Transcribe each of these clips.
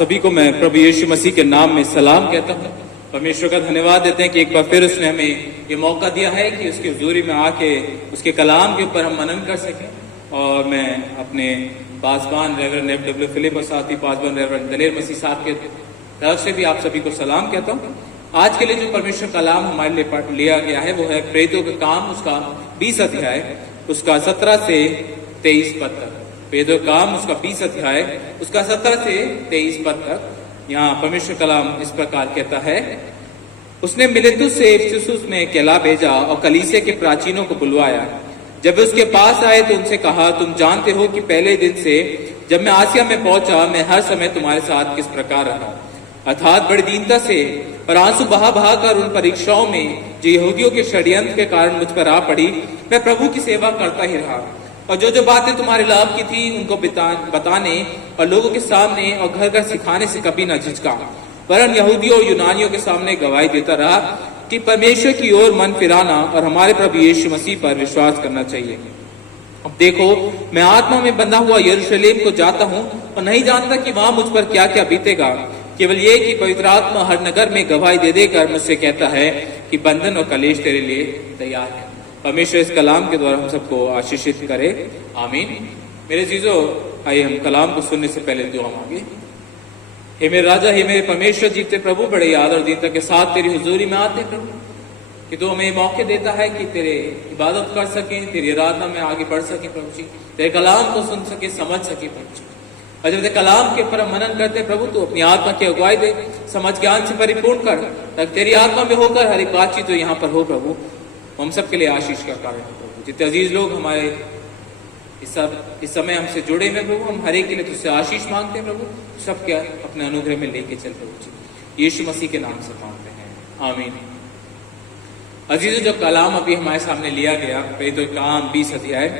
सभी को मैं प्रभु यीशु मसीह के नाम में सलाम कहता हूँ। परमेश्वर का धन्यवाद देते हैं कि एक बार फिर उसने हमें ये मौका दिया है कि उसकी हुजूरी में आके उसके कलाम के ऊपर हम मनन कर सकें। और मैं अपने पासबान रेवरेंड एफ.डब्ल्यू. फिलिप और साथ ही पासबान रेवरेंड दलेर मसीह साहब के तरफ से भी आप सभी को सलाम कहता हूँ। आज के लिए जो परमेश्वर कलाम हमारे लिए लिया गया है वो है प्रेरितों का काम, उसका 20 अध्याय, उसका 17 से 23 पद तक। प्रेरितों का काम उसका 20 अध्याय, उसका 17 से 23 पद तक। यहाँ परमेश्वर कलाम इस प्रकार कहता है, उसने मिलेतुस से इफिसुस में केला भेजा और कलीसिया के प्राचीनों को बुलवाया। जब वे उसके पास आए तो उनसे कहा, तुम जानते हो कि पहले दिन से जब मैं आसिया में पहुंचा, मैं हर समय तुम्हारे साथ किस प्रकार रहा, अर्थात बड़ी दीनता से और आंसू बहा बहा कर उन परीक्षाओं में जो यहूदियों के षड्यंत्र के कारण मुझ पर आ पड़ी, मैं प्रभु की सेवा करता ही रहा। और जो जो बातें तुम्हारे लाभ की थी उनको बताने और लोगों के सामने और घर घर सिखाने से कभी न झिझका, वरन यहूदियों और यूनानियों के सामने गवाही देता रहा कि परमेश्वर की ओर मन फिराना और हमारे प्रभु यीशु मसीह पर विश्वास करना चाहिए। अब देखो, मैं आत्मा में बंधा हुआ यरूशलेम को जाता हूँ और नहीं जानता कि वहां मुझ पर क्या क्या बीतेगा, केवल ये कि पवित्र आत्मा हर नगर में गवाही दे देकर मुझसे कहता है कि बंधन और कलेश तेरे लिए तैयार है। परमेश्वर इस कलाम के द्वारा हम सबको आशीषित करे, आमीन। मेरे चीजों, आइए हम कलाम को सुनने से पहले दुआ मांगे। हे मेरे राजा, हे मेरे परमेश्वर, जीते प्रभु, बड़े याद और दीनता के साथ तेरी हुजूरी में आते प्रभु, कि तू हमें मौके देता है कि तेरे इबादत कर सके, तेरी आराधना में आगे बढ़ सके प्रभु जी, तेरे कलाम को सुन सके, समझ सके प्रभु जी। और जब तेरे कलाम के ऊपर हम मनन करते प्रभु, तो अपनी आत्मा की अगुवाई दे, समझ ज्ञान से परिपूर्ण कर, ताकि तेरी आत्मा में होकर हर एक बातचीत तो यहाँ पर हो प्रभु, हम सब के लिए आशीष का कारण है प्रभु। जितने अजीज लोग हमारे इस समय हमसे जुड़े हुए प्रभु, हम हर एक के लिए तुझसे आशीष मांगते हैं प्रभु, सब क्या अपने अनुग्रह में लेके चल प्रभु जी, यीशु मसीह के नाम से मांगते हैं, आमीन। अजीजों, जो कलाम अभी हमारे सामने लिया गया, प्रेरितों का काम 20 अध्याय,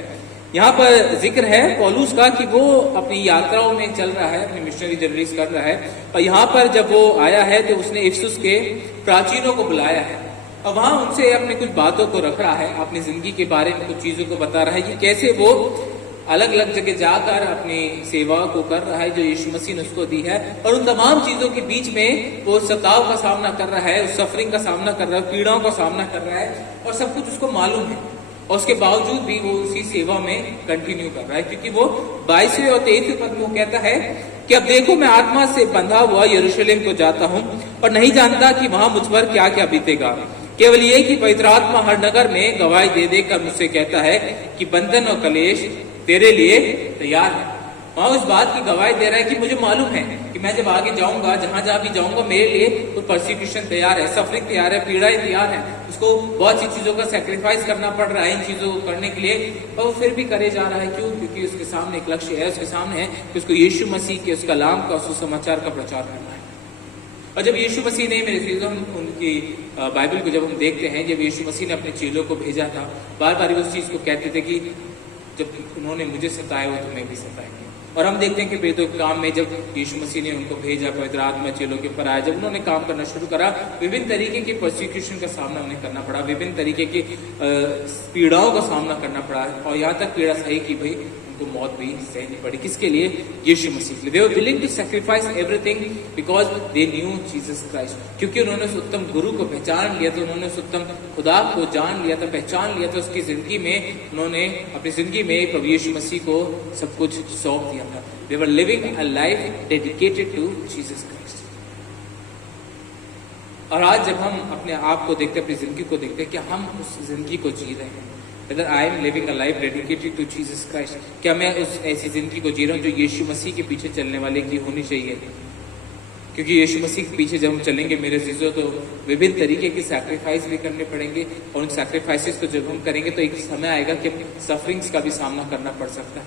यहाँ पर जिक्र है पौलुस का कि वो अपनी यात्राओं में चल रहा है, अपनी मिशनरी जर्नीज कर रहा है। और यहाँ पर जब वो आया है तो उसने इफिसुस के प्राचीनों को बुलाया है और वहां उनसे अपने कुछ बातों को रख रहा है, अपनी जिंदगी के बारे में कुछ चीजों को बता रहा है कि कैसे वो अलग अलग जगह जाकर अपनी सेवा को कर रहा है जो यीशु मसीह ने उसको दी है। और उन तमाम चीजों के बीच में वो सताव का सामना कर रहा है, उस सफरिंग का सामना कर रहा है, पीड़ाओं का सामना कर रहा है, और सब कुछ उसको मालूम है। और उसके बावजूद भी वो उसी सेवा में कंटिन्यू कर रहा है, क्योंकि वो 22वें और 23वें पद में कहता है कि अब देखो, मैं आत्मा से बंधा हुआ यरूशलेम को जाता हूँ और नहीं जानता कि वहां मुझ पर क्या क्या बीतेगा, केवल ये कि पवित्र आत्मा हर नगर में गवाही दे देकर मुझसे कहता है कि बंधन और कलेश तेरे लिए तैयार है। वहां उस बात की गवाही दे रहा है कि मुझे मालूम है कि मैं जब आगे जाऊंगा, जहां जहां भी जाऊंगा, मेरे लिए तो परसिक्यूशन तैयार है, सफरिंग तैयार है, पीड़ाएं तैयार है। उसको बहुत सी चीजों का सैक्रिफाइस करना पड़ रहा है इन चीजों को करने के लिए, और वो फिर भी करे जा रहा है। क्यों? क्योंकि उसके सामने एक लक्ष्य है, उसके सामने है कि उसको यीशु मसीह के उस कलाम का, सुसमाचार का प्रचार करना है। और जब यीशु मसीह ने, मेरे चीजों, उनकी बाइबल को जब हम देखते हैं, जब यीशु मसीह ने अपने चेलों को भेजा था, बार बार उस चीज को कहते थे कि जब उन्होंने मुझे सताया हो तुम्हें भी सताएंगे। और हम देखते हैं कि प्रेरितों के काम में जब यीशु मसीह ने उनको भेजा, पवित्र आत्मा चेलों के ऊपर आया, जब उन्होंने काम करना शुरू करा, विभिन्न तरीके की परसिक्यूशन का सामना उन्हें करना पड़ा, विभिन्न तरीके की पीड़ाओं का सामना करना पड़ा, और यहाँ तक पीड़ा सही कि भाई उनको मौत भी सहनी पड़ी। किसके लिए? यीशु मसीह के लिए। They were willing to sacrifice everything because they knew Jesus Christ. क्योंकि उन्होंने उस उत्तम गुरु को पहचान लिया था, उन्होंने उस उत्तम खुदा को जान लिया था, पहचान लिया था। उसकी जिंदगी में उन्होंने अपनी जिंदगी में प्रभु यीशु मसीह को सब कुछ सौंप दिया था। They were living a life dedicated to Jesus Christ. और आज जब हम अपने आप को देखते हैं, अपनी जिंदगी को देखते हैं, क्या हम उस जिंदगी को जी रहे हैं? Whether I am living a life dedicated to Jesus Christ, क्या मैं उस ऐसी जिंदगी को जी रहा हूँ जो यीशु मसीह के पीछे चलने वाले की होनी चाहिए? क्योंकि यीशु मसीह के पीछे जब हम चलेंगे मेरे चीजों, तो विभिन्न तरीके की सैक्रिफाइस भी करने पड़ेंगे, और उन सैक्रिफाइसेस को जब हम करेंगे तो एक समय आएगा कि सफरिंग्स का भी सामना करना पड़ सकता है,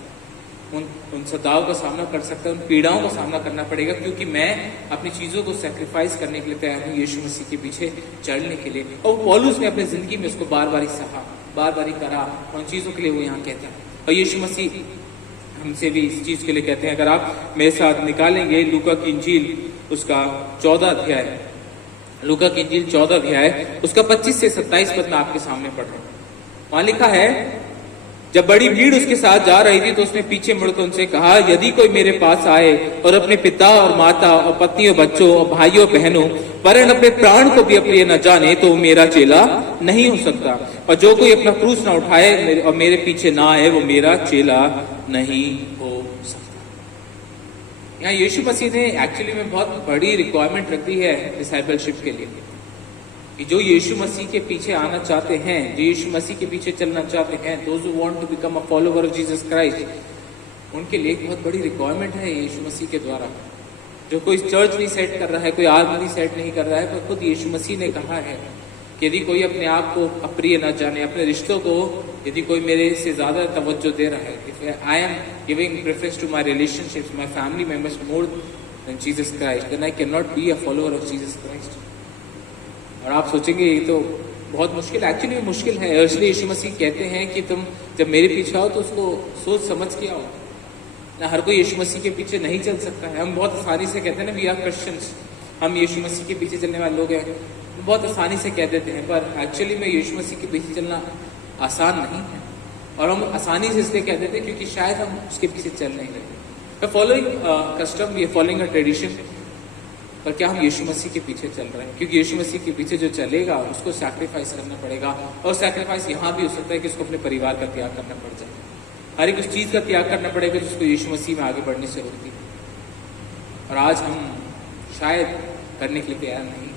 उन सताव का सामना कर सकता है, उन पीड़ाओं का सामना करना पड़ेगा, क्योंकि मैं अपनी चीजों को सैक्रिफाइस करने के लिए तैयार हूँ यीशु मसीह के पीछे चढ़ने के लिए। और पौलुस ने अपनी जिंदगी में उसको बार बार ही सहा, बार बार ही करा, उन चीजों के लिए वो यहाँ कहता है। और यीशु मसीह हमसे भी इस चीज के लिए कहते हैं। अगर आप मेरे साथ निकालेंगे लूका की इंजील उसका 14 अध्याय, लूका की इंजील 14 अध्याय उसका 25 से 27 पद में आपके सामने पढ़ रहे हैं। वहां लिखा है, जब बड़ी भीड़ उसके साथ जा रही थी तो उसने पीछे मुड़कर उनसे कहा, यदि कोई मेरे पास आए और अपने पिता और माता और पत्नी और बच्चों और भाइयों बहनों वरन अपने प्राण को भी अप्रिय न जाने तो वो मेरा चेला नहीं हो सकता। और जो कोई अपना क्रूस न उठाए और मेरे पीछे ना आए वो मेरा चेला नहीं हो सकता। यहाँ यीशु मसीह ने एक्चुअली में बहुत बड़ी रिक्वायरमेंट रख दी है डिसाइपलशिप के लिए कि जो यीशु मसीह के पीछे आना चाहते हैं, जो यीशु मसीह के पीछे चलना चाहते हैं, those who want to become a follower of Jesus Christ, उनके लिए एक बहुत बड़ी रिक्वायरमेंट है यीशु मसीह के द्वारा। जो कोई चर्च नहीं सेट कर रहा है, कोई आर्मी सेट नहीं कर रहा है, पर खुद यीशु मसीह ने कहा है कि यदि कोई अपने आप को अप्रिय न जाने, अपने रिश्तों को यदि कोई मेरे से ज्यादा तवज्जो दे रहा है, if I am giving preference to my relationships, my family members more than Jesus Christ, then I can not be a follower of Jesus Christ. और आप सोचेंगे ये तो बहुत मुश्किल, एक्चुअली मुश्किल है। इसलिए यीशु मसीह कहते हैं कि तुम जब मेरे पीछे आओ तो उसको सोच समझ के आओ ना। हर कोई यीशु मसीह के पीछे नहीं चल सकता है। हम बहुत आसानी से कहते हैं ना, वी आर क्रिश्चियंस, हम यीशु मसीह के पीछे चलने वाले लोग हैं, बहुत आसानी से कह देते हैं, पर एक्चुअली में यीशु मसीह के पीछे चलना आसान नहीं है। और हम आसानी से इसलिए कह देते हैं क्योंकि शायद हम उसके पीछे चल नहीं रहे, following custom, we are following a tradition. पर क्या हम यीशु मसीह के पीछे चल रहे हैं? क्योंकि यीशु मसीह के पीछे जो चलेगा उसको सैक्रिफाइस करना पड़ेगा। और सैक्रिफाइस यहाँ भी हो सकता है कि उसको अपने परिवार का त्याग करना पड़ जाए, हर एक उस चीज का त्याग करना पड़ेगा जिसको यीशु मसीह में आगे बढ़ने से रोकती है। और आज हम शायद करने के लिए तैयार नहीं,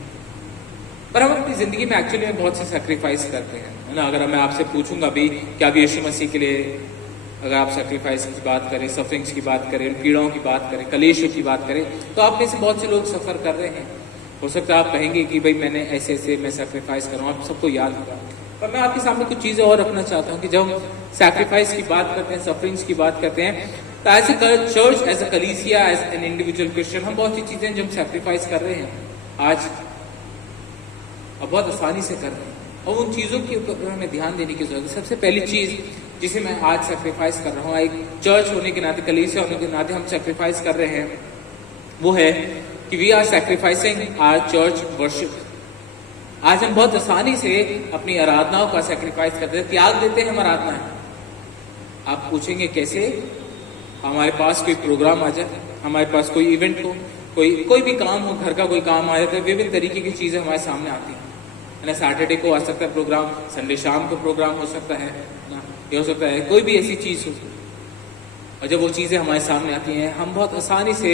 पर हम अपनी जिंदगी में एक्चुअली में बहुत से सैक्रिफाइस करते हैं, है ना। अगर मैं आपसे पूछूंगा भी क्या आप यीशु मसीह के लिए, अगर आप सैक्रिफाइस की बात करें, सफरिंग्स की बात करें, पीड़ाओं की बात करें, कलेशों की बात करें, तो आप में से बहुत से लोग सफर कर रहे हैं। हो सकता है आप कहेंगे कि भाई मैंने ऐसे ऐसे मैं सैक्रिफाइस कर रहा हूँ, आप सबको याद होगा। पर मैं आपके सामने कुछ चीजें और रखना चाहता हूँ कि जब हम सैक्रिफाइस की बात करते हैं, सफरिंग्स की बात करते हैं, तो as a church, as a कलीसिया, एज एन इंडिविजुअल क्रिश्चियन, हम बहुत सी चीजें जो हम सैक्रिफाइस कर रहे हैं आज, और बहुत आसानी से कर रहे हैं। और उन चीजों के ऊपर हमें ध्यान देने की जरूरत है। सबसे पहली चीज जिसे मैं आज सैक्रिफाइस कर रहा हूँ, एक चर्च होने के नाते, कलीसिया होने के नाते हम सैक्रिफाइस कर रहे हैं, वो है कि we are sacrificing our church worship. आज हम बहुत आसानी से अपनी आराधनाओं का सैक्रिफाइस करते हैं, त्याग देते हैं हम आराधनाएं। आप पूछेंगे कैसे? हमारे पास कोई प्रोग्राम आ जाए, हमारे पास कोई इवेंट हो, कोई भी काम हो, घर का कोई काम आ जाता है, विभिन्न तरीके की चीजें हमारे सामने आती हैं। सैटरडे को आ सकता है प्रोग्राम, संडे शाम को प्रोग्राम हो सकता है ना, ये हो सकता है कोई भी ऐसी चीज हो। और जब वो चीजें हमारे सामने आती हैं, हम बहुत आसानी से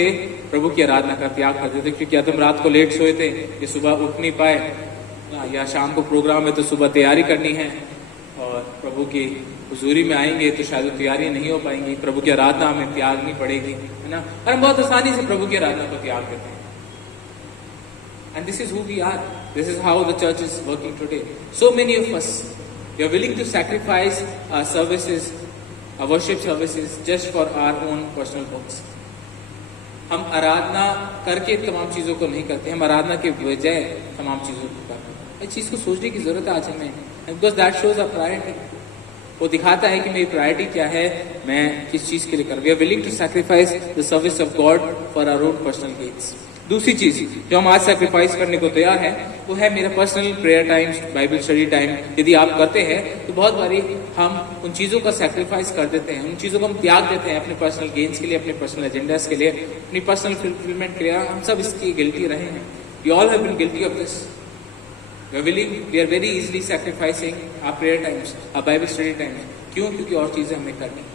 प्रभु की आराधना का त्याग कर देते, क्योंकि या तुम रात को लेट सोए थे, या सुबह उठ नहीं पाए, या शाम को प्रोग्राम है तो सुबह तैयारी करनी है, और प्रभु की हुजूरी में आएंगे तो शायद तैयारी नहीं हो पाएंगी, प्रभु की आराधना हमें त्यागनी पड़ेगी, है ना। और हम बहुत आसानी से प्रभु की आराधना को त्याग करते हैं। And this is who we are. This is how the church is working today. So many of us, we are willing to sacrifice our services, our worship services, just for our own personal goals. हम आराधना करके तमाम चीजों को नहीं करते, हम आराधना के बजाय तमाम चीजों को करते हैं। इस चीज को सोचने की जरूरत है आज हमें, because that shows our priority. वो दिखाता है कि मेरी प्रायोरिटी क्या है, मैं किस चीज के लिए कर रहा हूं। We are willing to sacrifice the service of God for our own personal gains. दूसरी चीज जो हम आज सैक्रिफाइस करने को तैयार है, वो है मेरा personal prayer time, Bible study time. यदि आप करते हैं तो बहुत बारी हम उन चीजों का सैक्रिफाइस कर देते हैं, उन चीजों को हम त्याग देते हैं अपने पर्सनल गेन्स के लिए, अपने पर्सनल एजेंडास के लिए, अपनी पर्सनल फुलफिलमेंट के लिए। हम सब इसकी गिल्टी रहे हैं, we all have been guilty of this. We are very easily sacrificing our prayer times, our Bible study times. क्यों? क्योंकि और चीजें हमें करनी।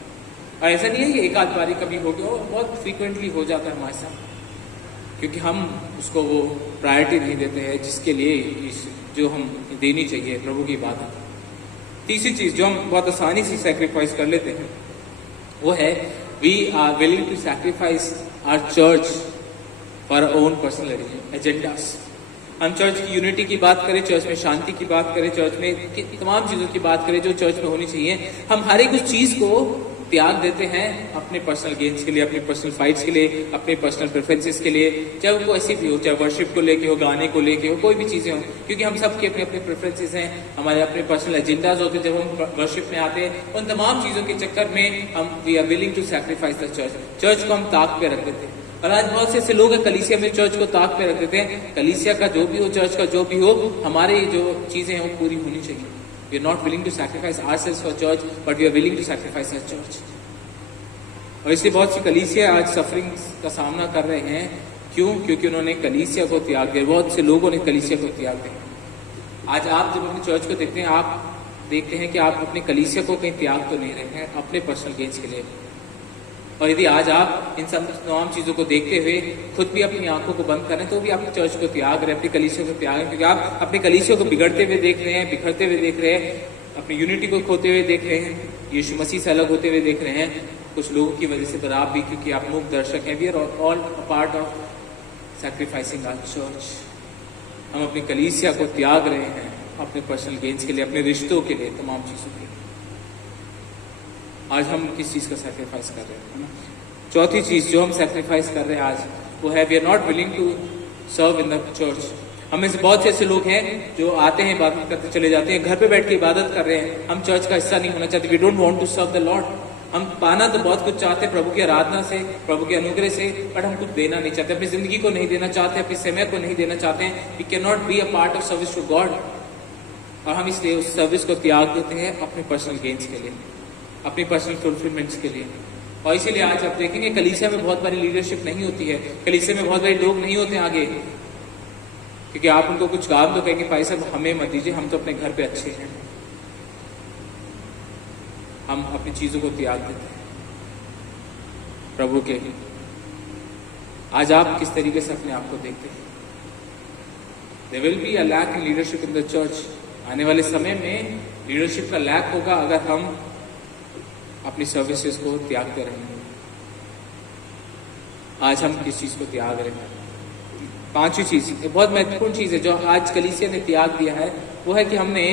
और ऐसा नहीं है कि एक आध बारी कभी हो गया, बहुत फ्रीक्वेंटली हो जाता है हमारे साथ, क्योंकि हम उसको वो प्रायोरिटी नहीं देते हैं जिसके लिए जो हम देनी चाहिए प्रभु की इबादत। तीसरी चीज जो हम बहुत आसानी से सैक्रिफाइस कर लेते हैं, वो है we are willing to sacrifice our church for our own personal agendas. हम चर्च की यूनिटी की बात करें, चर्च में शांति की बात करें, चर्च में तमाम चीजों की बात करें जो चर्च में होनी चाहिए, हम हर एक उस चीज को त्याग देते हैं अपने पर्सनल गेन्स के लिए, अपने पर्सनल फाइट्स के लिए, अपने पर्सनल प्रेफरेंसेस के लिए, चाहे वो ऐसी भी हो, चाहे वर्शिप को लेके हो, गाने को लेके हो, कोई भी चीजें हो, क्योंकि हम सबके अपने अपने प्रेफरेंसेस हैं, हमारे अपने पर्सनल एजेंडाज होते हैं। जब हम वर्शिप में आते हैं, उन तमाम चीजों के चक्कर में हम we are willing to sacrifice the church को हम ताक पे रख देते हैं। और आज बहुत से ऐसे लोग हैं कलीसिया में चर्च को ताक पे रख देते हैं, कलीसिया का जो भी हो, चर्च का जो भी हो, हमारे जो चीजें हैं वो पूरी होनी चाहिए। We are not willing to sacrifice ourselves for church, but we are willing to sacrifice our church. और इसलिए बहुत सी कलीसिया आज सफरिंग्स का सामना कर रहे हैं। क्यों? क्योंकि उन्होंने कलीसिया को त्याग दिया। बहुत से लोगों ने कलीसिया को त्याग दिया। आज आप जब अपनी चर्च को देखते हैं, आप देखते हैं कि आप अपने कलीसिया को कहीं त्याग तो नहीं रहे हैं अपने पर्सनल गेन्स के लिए। और यदि आज आप इन सब तमाम चीजों को देखते हुए खुद भी अपनी आंखों को बंद करें तो भी अपनी चर्च को त्याग रहे हैं, अपनी कलीसिया को त्याग रहे हैं, क्योंकि आप अपनी कलीसिया को बिगड़ते हुए देख रहे हैं, बिखरते हुए देख रहे हैं, अपनी यूनिटी को खोते हुए देख रहे हैं, यीशु मसीह से अलग होते हुए देख रहे हैं, कुछ लोगों की वजह से, पर आप भी, क्योंकि आप मूक दर्शक हैं। We are all a part of sacrificing our church. हम अपनी कलीसिया को त्याग रहे हैं अपने पर्सनल गेन्स के लिए, अपने रिश्तों के लिए, तमाम चीजों के लिए। आज हम किस चीज का सैक्रिफाइस कर रहे हैं, है ना? चौथी चीज जो हम सैक्रिफाइस कर रहे हैं आज, वो है we are not willing to serve in the church. हमें से बहुत से ऐसे लोग हैं जो आते हैं, इबादत करते चले जाते हैं, घर पे बैठ के इबादत कर रहे हैं, हम चर्च का हिस्सा नहीं होना चाहते। We don't want to serve the lord. हम पाना तो बहुत कुछ चाहते हैं प्रभु की आराधना से, प्रभु के अनुग्रह से, बट हम कुछ देना नहीं चाहते, अपनी जिंदगी को नहीं देना चाहते, अपने समय को नहीं देना चाहते हैं। We can not be a part of service to God. और हम इसलिए उस सर्विस को त्याग देते हैं अपने पर्सनल गेन्स के लिए, अपनी पर्सनल फुलफिलमेंट्स के लिए। और इसीलिए आज आप देखेंगे कलीसिया में बहुत बड़ी लीडरशिप नहीं होती है, कलीसिया में बहुत बड़े लोग नहीं होते आगे, क्योंकि आप उनको कुछ काम तो कहेंगे, भाई साहब हमें मत दीजिए, हम तो अपने घर पे अच्छे हैं। हम अपनी चीजों को त्याग देते हैं प्रभु के लिए। आज आप किस तरीके से अपने आप को देखते हैं? There will be a lack in leadership in the church। आने वाले समय में लीडरशिप का लैक होगा अगर हम अपनी सर्विसेज को त्यागते रहेंगे। आज हम किस चीज को त्याग रहे हैं? पांचवी चीज, बहुत महत्वपूर्ण चीज है जो आज कलीसिया ने त्याग दिया है, वो है कि हमने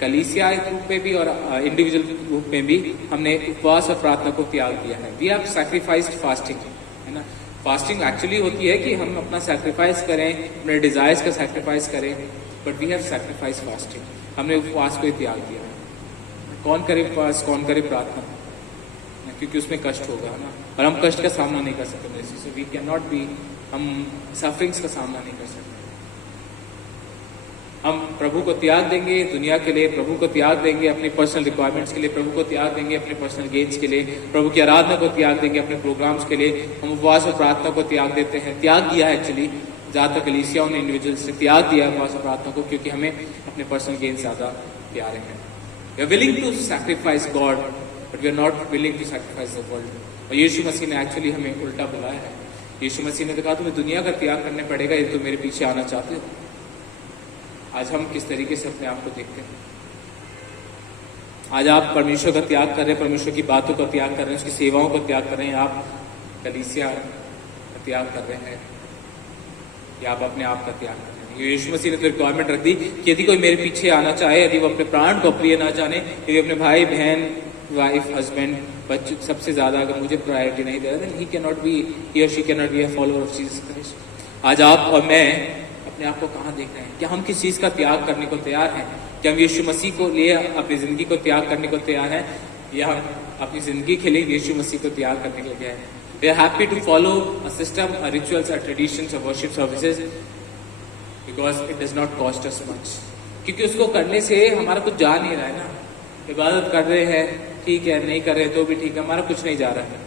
कलीसिया रूप में भी और इंडिविजुअल रूप में भी हमने उपवास और प्रार्थना को त्याग दिया है। वी हैव सैक्रिफाइस्ड फास्टिंग, है ना? फास्टिंग एक्चुअली होती है कि हम अपना सैक्रिफाइस करें, अपने डिजायर्स का सैक्रिफाइस करें, but we have sacrifice fasting. हमने उपवास को त्याग दिया है। कौन करे उपवास, कौन करे प्रार्थना, क्योंकि उसमें कष्ट होगा, है ना? और हम कष्ट का सामना नहीं कर सकते, so we can not be, हम सफरिंग्स का सामना नहीं कर सकते। हम प्रभु को त्याग देंगे दुनिया के लिए, प्रभु को त्याग देंगे अपनी पर्सनल रिक्वायरमेंट्स के लिए, प्रभु को त्याग देंगे अपने पर्सनल गेन्स के लिए, प्रभु की आराधना को त्याग देंगे अपने प्रोग्राम्स के लिए। हम उपवास और प्रार्थना को त्याग देते हैं, त्याग दिया है एक्चुअली, ज्यादातर कलीसियाओं ने, इंडिविजुअल्स ने त्याग दिया है उपवास और प्रार्थना को, क्योंकि हमें अपने पर्सनल गेन्स ज्यादा प्यारे हैं। We are willing to sacrifice God, but we are not willing to sacrifice the world. और यीशु मसीह ने एक्चुअली हमें उल्टा बुलाया है। यीशु मसीह ने तो कहा तुम्हें दुनिया का त्याग करने पड़ेगा यदि तुम मेरे पीछे आना चाहते हो। आज हम किस तरीके से अपने आप को देखते हैं? आज आप परमेश्वर का त्याग कर रहे हैं, परमेश्वर की बातों का त्याग कर रहे हैं, उसकी सेवाओं का त्याग कर रहे हैं, आप कलीसिया का त्याग कर रहे हैं, या आप अपने आप का त्याग कर रहे हैं? यीशु मसीह ने तो रिक्वायरमेंट रख दी कि यदि कोई मेरे पीछे आना चाहे, यदि वो अपने प्राण को प्रिय ना जाने, यदि अपने भाई बहन, वाइफ, हस्बैंड, बच्चे सबसे ज्यादा अगर मुझे प्रायोरिटी नहीं दे रहा, then he can not be, he or she can not be a follower of Jesus Christ. आज आप और मैं अपने आप को कहाँ देख रहे हैं? क्या हम किस चीज का त्याग करने को तैयार हैं? क्या हम यीशु मसीह को लिए अपनी जिंदगी को त्याग करने को तैयार हैं, या हम अपनी जिंदगी के लिए यीशु मसीह को त्याग करने के लिए हैं? We are happy to follow a system, a rituals, a traditions, a worship services, because it does not cost us much. क्योंकि उसको करने से हमारा कुछ जा नहीं रहा है ना। इबादत कर रहे हैं, ठीक है, नहीं कर रहे तो भी ठीक है, हमारा कुछ नहीं जा रहा है,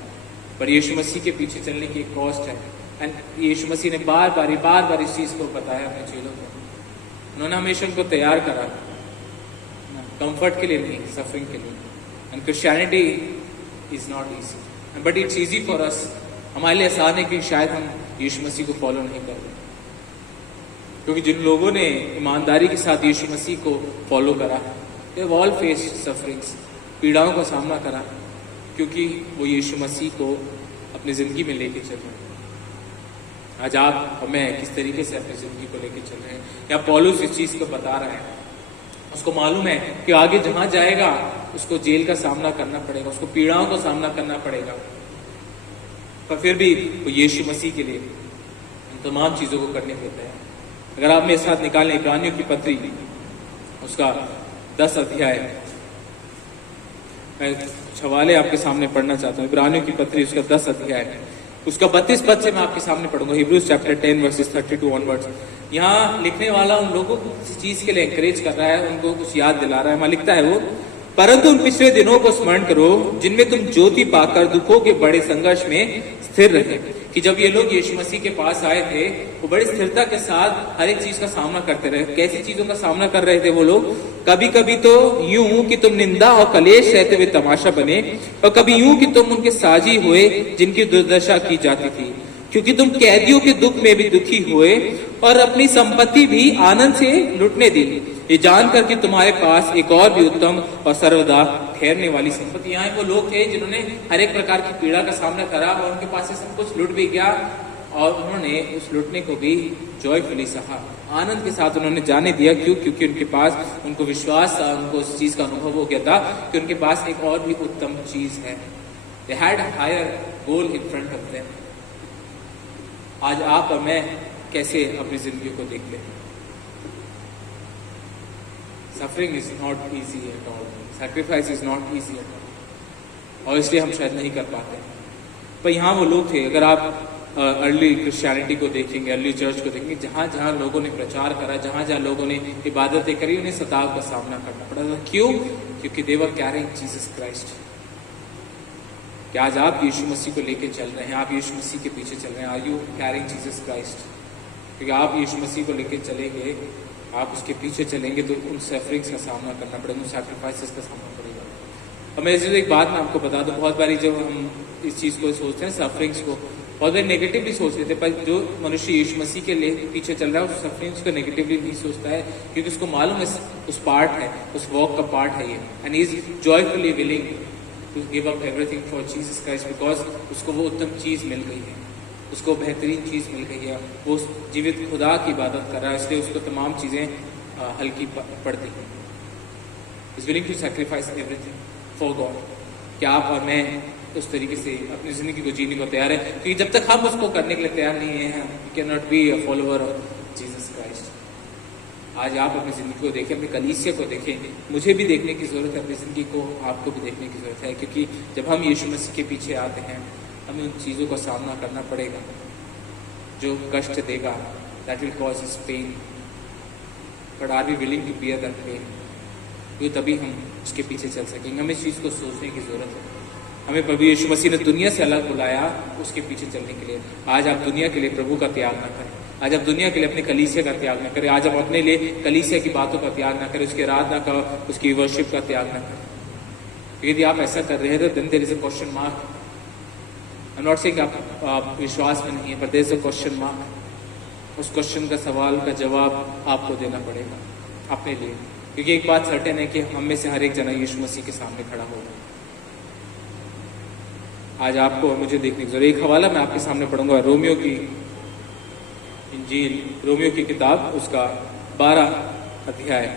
पर यीशु मसीह के पीछे चलने की एक कॉस्ट है। एंड यीशु मसीह ने बार बार इस चीज को बताया अपने चेलों को। उन्होंने हमेशा उनको तैयार करा, कंफर्ट के लिए नहीं, सफरिंग के लिए। And Christianity is not easy, but it's easy for us. हमारे लिए आसान है कि शायद हम यीशु मसीह को फॉलो नहीं कर रहे, क्योंकि जिन लोगों ने ईमानदारी के साथ यीशु मसीह को फॉलो करा, they have all faced sufferings, पीड़ाओं का सामना करा, क्योंकि वो यीशु मसीह को अपनी जिंदगी में लेके चल रहे हैं। आज आप और मैं किस तरीके से अपनी जिंदगी को लेके चल रहे हैं? या पौलुस इस चीज को बता रहा है, उसको मालूम है कि आगे जहां जाएगा उसको जेल का सामना करना पड़ेगा, उसको पीड़ाओं का सामना करना पड़ेगा, पर फिर भी वो यीशु मसीह के लिए इन तमाम चीजों को करने को तैयार है। अगर आप मेरे साथ निकालें इब्रानियों की पत्री, उसका 10 अध्याय, मैं कुछ हवाले आपके सामने पढ़ना चाहता हूँ। इब्रानियों की पत्री उसका 10 अध्याय, उसका 32 पद से मैं आपके सामने पढ़ूंगा, हिब्रूज चैप्टर 10 वर्सेस 32 ऑनवर्ड्स। यहाँ लिखने वाला उन लोगों को किसी चीज के लिए एनकरेज कर रहा है, उनको कुछ याद दिला रहा है। वहां लिखता है वो, परंतु उन पिछले दिनों को स्मरण करो जिनमें तुम ज्योति पाकर दुखों के बड़े संघर्ष में स्थिर रहे। कि जब ये लोग यीशु मसीह के पास आए थे, वो बड़ी स्थिरता के साथ हर एक चीज का सामना करते रहे। कैसी चीजों का सामना कर रहे थे वो लोग? कभी कभी तो यूं कि तुम निंदा और कलेश रहते हुए तमाशा बने, और कभी यूं कि तुम उनके साजी हुए जिनकी दुर्दशा की जाती थी, क्योंकि तुम कैदियों के दुख में भी दुखी हुए और अपनी संपत्ति भी आनंद से लुटने दी, ये जानकर कि तुम्हारे पास एक और भी उत्तम और सर्वदा ठहरने वाली संपत्ति। यहाँ वो लोग थे जिन्होंने हर एक प्रकार की पीड़ा का सामना करा और उनके पास से सब कुछ लुट भी गया, और उन्होंने उस लुटने को भी जॉयफुली सहा, आनंद के साथ उन्होंने जाने दिया। क्यों? क्योंकि उनके पास, उनको विश्वास था, उनको उस चीज का अनुभव हो गया था कि उनके पास एक और भी उत्तम चीज है। They had a higher goal in front of them। आज आप और मैं कैसे अपनी जिंदगी को देखते हैं? Suffering is not easy at all, sacrifice is not easy at all, और इसलिए हम शायद नहीं कर पाते। पर यहाँ वो लोग थे, अगर आप अर्ली क्रिश्चियनिटी को देखेंगे, अर्ली चर्च को देखेंगे, जहां जहां लोगों ने प्रचार करा, जहां जहां लोगों ने इबादतें करी, उन्हें सताव का सामना करना पड़ा था। क्यों? क्योंकि दे वर कैरिंग जीसस क्राइस्ट। क्या आज आप यीशु मसीह को लेके चल रहे हैं? आप यीशु मसीह के पीछे चल रहे हैं? Are you carrying Jesus Christ? क्योंकि आप यीशु मसीह को लेके चलेंगे, आप उसके पीछे चलेंगे, तो उन सफरिंग्स का सामना करना पड़ेगा, उन सैक्रिफाइसेस का सामना पड़ेगा। अब मैं एक बात मैं आपको बता दूं, बहुत बारी जब हम इस चीज को सोचते हैं, सफरिंग्स को बहुत बार नेगेटिवली सोच लेते हैं, पर जो मनुष्य यीशु मसीह के लिए पीछे चल रहा है, उस सफरिंग्स को नेगेटिवली नहीं सोचता है, क्योंकि उसको मालूम है उस पार्ट है, उस वॉक का पार्ट है ये, and he is joyfully willing to give up everything for Jesus Christ, because उसको वो उत्तम चीज मिल गई है, उसको बेहतरीन चीज मिल गई है, वो जीवित खुदा की इबादत कर रहा है, इसलिए उसको तमाम चीजें हल्की पड़ती है। Is willing to sacrifice everything for God. क्या आप और मैं उस तरीके से अपनी जिंदगी को जीने को तैयार है? क्योंकि जब तक हम उसको करने के लिए तैयार नहीं है, we can not be a follower of Jesus Christ. आज आप अपनी जिंदगी को देखें, अपनी कलीसिया को देखें, मुझे भी देखने की जरूरत है, अपनी जिंदगी को आपको भी देखने की जरूरत है, क्योंकि जब हम यीशु मसीह के पीछे आते हैं, हमें उन चीजों का सामना करना पड़ेगा जो कष्ट देगा, that will cause his pain, but are we willing to bear that pain? तो तभी हम उसके पीछे चल सकेंगे। हमें इस चीज को सोचने की जरूरत है। हमें प्रभु यीशु मसीह ने दुनिया से अलग बुलाया उसके पीछे चलने के लिए। आज आप दुनिया के लिए प्रभु का त्याग ना करें, आज आप दुनिया के लिए अपने कलीसिया का त्याग ना करें, आज आप अपने लिए कलीसिया की बातों का त्याग ना करें, उसकी आराधना का, उसकी वर्शिप का त्याग ना करें। यदि आप ऐसा कर रहे हैं तो then there is a question mark. I am not saying आप विश्वास में नहीं है, पर there is a question mark. उस क्वेश्चन का सवाल का जवाब आपको देना पड़ेगा अपने लिए, क्योंकि एक बात सर्टेन है कि हम में से हर एक जना यीशु मसीह के सामने खड़ा होगा। आज आपको और मुझे देखने की जरूरत। एक हवाला मैं आपके सामने पढ़ूंगा, रोमियो की इंजील, रोमियो की किताब, उसका 12 अध्याय,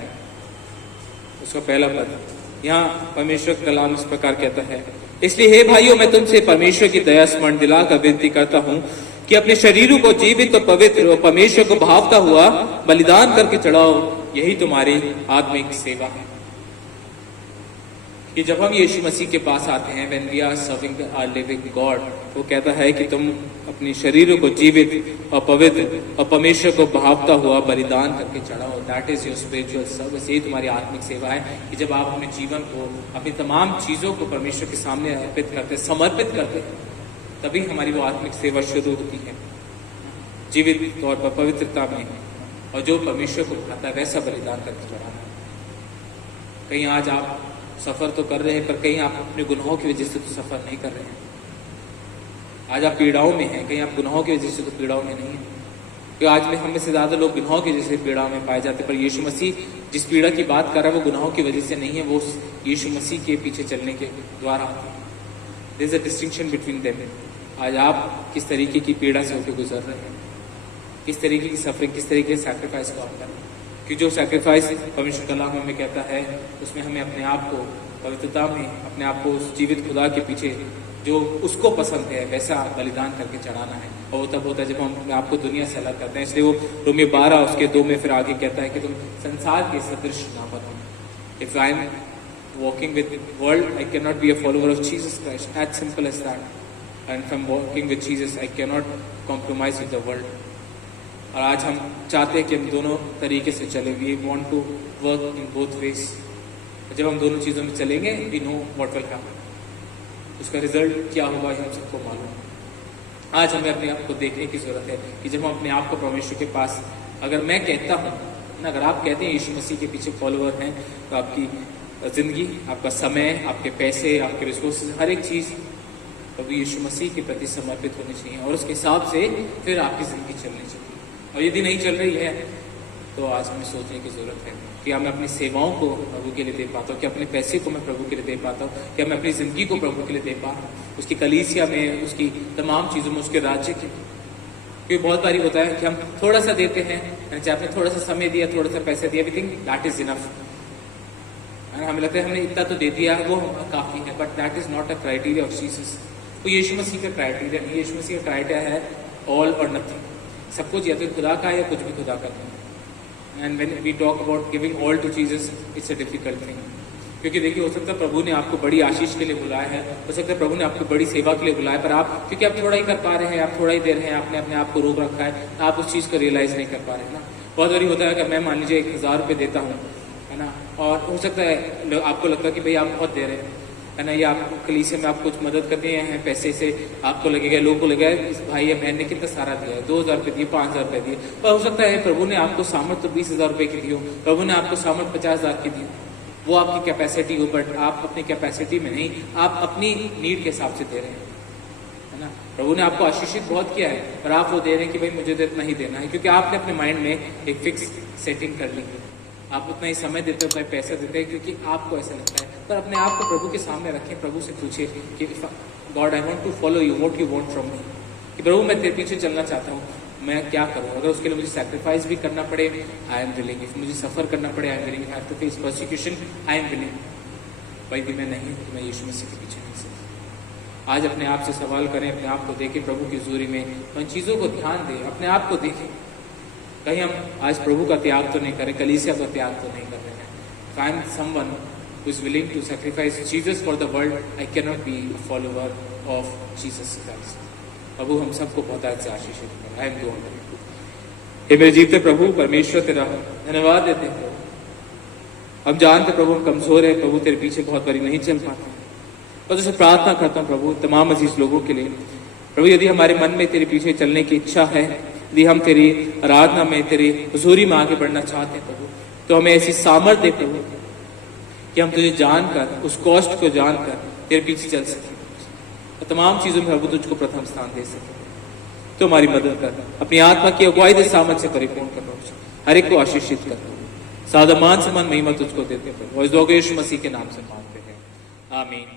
उसका पहला पद। यहाँ परमेश्वर का कलाम इस प्रकार कहता है, इसलिए हे भाइयों, मैं तुमसे परमेश्वर की दया स्मरण दिलाकर विनती करता हूँ कि अपने शरीरों को जीवित और पवित्र और परमेश्वर को भावता हुआ बलिदान करके चढ़ाओ, यही तुम्हारी आत्मिक सेवा है। कि जब हम यीशु मसीह के पास आते हैं, when we are serving our living God, वो कहता है कि तुम अपने शरीरों को जीवित और पवित्र और परमेश्वर को भावता हुआ बलिदान करके चढ़ाओ। That is your spiritual service. यही तुम्हारी आत्मिक सेवा है कि जब आप अपने जीवन को, अपनी तमाम चीजों को परमेश्वर के सामने अर्पित करते, समर्पित करते हैं, तभी हमारी वो आत्मिक सेवा शुरू होती है, जीवित तौर पर पवित्रता में, और जो परमेश्वर को भाता है वैसा बलिदान करके चढ़ाना। कहीं आज आप सफर तो कर रहे हैं, पर कहीं आप अपने गुनाहों की वजह से तो सफर नहीं कर रहे हैं। आज आप पीड़ाओं में हैं, कहीं आप गुनाहों की वजह से तो पीड़ाओं में नहीं है। क्योंकि आज में हमें से ज्यादा लोग गुनाहों की वजह से पीड़ाओं में पाए जाते हैं, पर यीशु मसीह जिस पीड़ा की बात कर रहा है वो गुनाहों की वजह से नहीं है, वो यीशु मसीह के पीछे चलने के द्वारा आती है। There is a distinction between them. आज आप किस तरीके की पीड़ा से होकर गुजर रहे हैं, किस तरीके की सफरिंग, किस तरीके के सैक्रिफाइस को आप कर रहे हैं। कि जो सैक्रिफाइस परमेश्वर कलाम हमें कहता है, उसमें हमें अपने आप को पवित्रता में, अपने आप को उस जीवित खुदा के पीछे जो उसको पसंद है वैसा बलिदान करके चढ़ाना है। और वो तब होता है जब हम अपने आप को दुनिया से अलग करते हैं। इसलिए वो रोमियो 12 उसके 2 में फिर आगे कहता है कि तुम संसार के सदृश ना बनो। If I am walking with world, I can not be a follower of Jesus Christ, as simple as that. And from walking with Jesus I can not compromise with the world. और आज हम चाहते हैं कि हम दोनों तरीके से चले। We want to work in both ways. जब हम दोनों चीज़ों में चलेंगे, we know what will happen, उसका रिजल्ट क्या होगा ये हम सबको मालूम है। आज हमें अपने आप को देखने की जरूरत है कि जब हम अपने आप को परमेश्वर के पास, अगर मैं कहता हूँ ना, अगर आप कहते हैं यीशु मसीह के पीछे फॉलोअर हैं, तो आपकी जिंदगी, आपका समय, आपके पैसे, आपके रिसोर्सेज, हर एक चीज़ प्रभु यीशु मसीह के प्रति समर्पित होनी चाहिए और उसके हिसाब से फिर आपकी जिंदगी चलनी चाहिए। और यदि नहीं चल रही है तो आज हमें सोचने की जरूरत है कि मैं अपनी सेवाओं को प्रभु के लिए दे पाता हूँ, कि अपने पैसे को मैं प्रभु के लिए दे पाता हूँ, कि मैं अपनी जिंदगी को प्रभु के लिए दे पा रहा हूँ, उसकी कलीसिया में, उसकी तमाम चीज़ों में, उसके राज्य के। क्योंकि बहुत बारी होता है कि हम थोड़ा सा देते हैं, चाहे आपने थोड़ा सा समय दिया, थोड़ा सा पैसे दिया, we think that is enough. हमें लगता है हमने इतना तो दे दिया, वो काफ़ी है, but that is not a criteria of Jesus. तो यीशु मसीह का क्राइटेरिया नहीं, यीशु मसीह का क्राइटेरिया है ऑल और नथिंग। सब कुछ या तो खुदा का है या कुछ भी खुदा का नहीं। And when we talk about giving all to Jesus, it's a difficult thing. क्योंकि देखिए, हो सकता है प्रभु ने आपको बड़ी आशीष के लिए बुलाया है, हो सकता है प्रभु ने आपको बड़ी सेवा के लिए बुलाया, पर आप, क्योंकि आप थोड़ा ही कर पा रहे हैं, आप थोड़ा ही दे रहे हैं, आपने अपने आप को रोक रखा है, आप उस चीज़ को रियलाइज नहीं कर पा रहे हैं ना। बहुत बारी होता है कि मैं मान लीजिए 1000 रुपये देता हूँ, है ना, और हो सकता है आपको लगता है कि भाई आप बहुत दे रहे हैं, है ना, या आप कलीसिया में आप कुछ मदद कर दिए हैं पैसे से, आपको लगेगा, लोगों को लगेगा इस भाई या बहन ने कितना सारा दिया है, 2000 रुपये दिए, 5000 रुपये दिए। पर हो सकता है प्रभु ने आपको सामर्थ तो 20,000 रुपये की दी हो, प्रभु ने आपको सामर्थ 50,000 की दी हो, वो आपकी कैपेसिटी हो, बट आप अपनी कैपेसिटी में नहीं, आप अपनी नीड के हिसाब से दे रहे हैं, है ना। प्रभु ने आपको आशीषित बहुत किया है, पर आप वो दे रहे हैं कि भाई मुझे तो इतना ही देना है, क्योंकि आपने अपने माइंड में एक फिक्स सेटिंग कर ली है। आप उतना ही समय देते हैं, उतना ही पैसा देते हैं, क्योंकि आपको ऐसा लगता है। पर अपने आप को प्रभु के सामने रखें, प्रभु से पूछिए कि God I want to follow you, what you want from me, कि प्रभु मैं तेरे पीछे चलना चाहता हूँ, मैं क्या करूँ। अगर उसके लिए मुझे सैक्रिफाइस भी करना पड़े, आई एम विलिंग। इफ मुझे सफ़र करना पड़े, I am willing. Have to face persecution, I am willing. भाई भी मैं नहीं, तो मैं यीशु मसीह के पीछे नहीं सकता। आज अपने आप से सवाल करें, अपने आप को देखें प्रभु की हुजूरी में, तो इन चीज़ों को ध्यान दें, अपने आप को देखें। कहीं हम आज प्रभु का त्याग तो नहीं करें, कलीसिया का त्याग तो नहीं कर रहे हैं। If I am someone who is willing to sacrifice Jesus for the world, I can not be a follower of Jesus Christ. प्रभु हम सबको बहुत से आशीषित करें। I am God. हे मेरे जीते प्रभु परमेश्वर, तेरा धन्यवाद देते हैं। हम जानते प्रभु हम कमजोर है प्रभु, तेरे पीछे बहुत बारी नहीं चल पाते, और तुझसे प्रार्थना करता हूँ प्रभु तमाम अजीज लोगों के लिए। प्रभु यदि हमारे मन में तेरे पीछे चलने की इच्छा है, यदि हम तेरी आराधना में, तेरी हुजूरी में आगे बढ़ना चाहते हैं प्रभु, तो हमें ऐसी सामर्थ दे प्रभु कि हम तुझे जानकर, उस कॉस्ट को जानकर तेरे पीछे चल सकें, और तमाम चीजों में प्रभु तुझको प्रथम स्थान दे सकें। तो हमारी मदद कर, अपनी आत्मा की अगुवाई दे, सामर्थ से परिपूर्ण कर प्रभु, हर एक को आशीषित कर। सादा मान सम्मान महिमा तुझको देते प्रभु, और यीशु मसीह के नाम से मांगते हैं, आमीन।